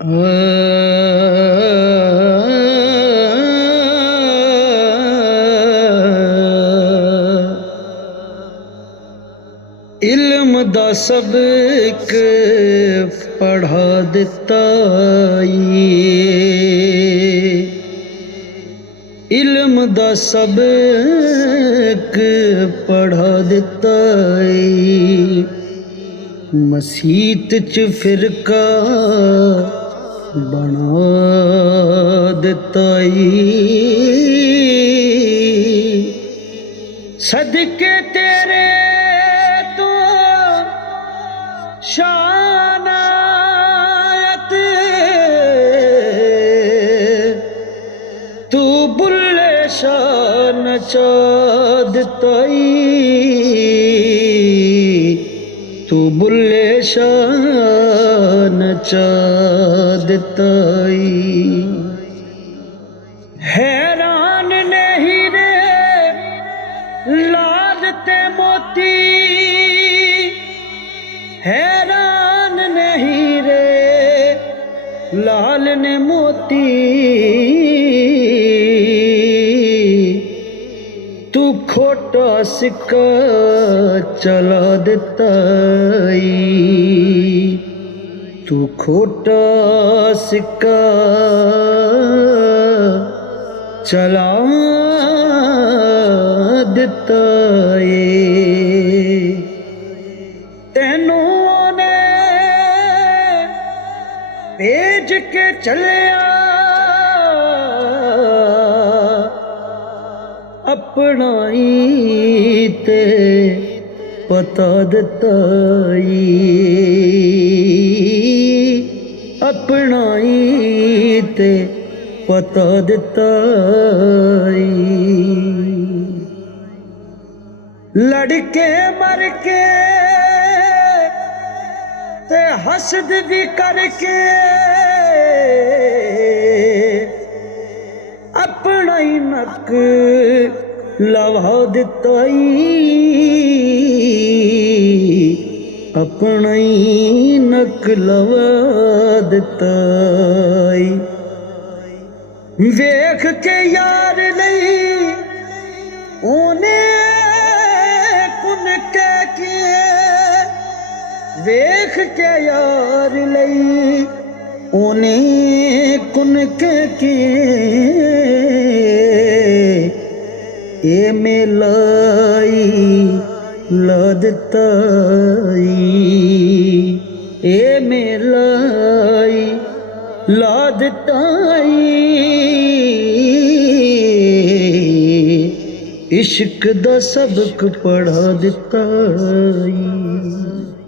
इल्म दा सबक पढ़ा दिता इल्म दा सबक पढ़ा दिता मसीत च फिरका बना दिता सदके तेरे तो शानायत तू बुल्ले शान नचा दिता तू बुल्ले शान नचा दिता हैरान नहीं रे लाल ते मोती हैरान नहीं रे लाल ने मोती तू खोटा सिक्का चला दिता तू खोटा सिक्का चला दिता तेनू ने भेज के चलिया अपना ते पता दिता अपना ते पता दिता लड़के मर के ते हसद भी करके अपना ही नक लवा दिता अपना ही नक लवा दिता वेख के यार लई ओने कुन कह के वेख के यार लई ओने कुन कह के ए मेलाई ला दिता ए मेलाई ला दिता इश्क दा सबक पढ़ा दिता।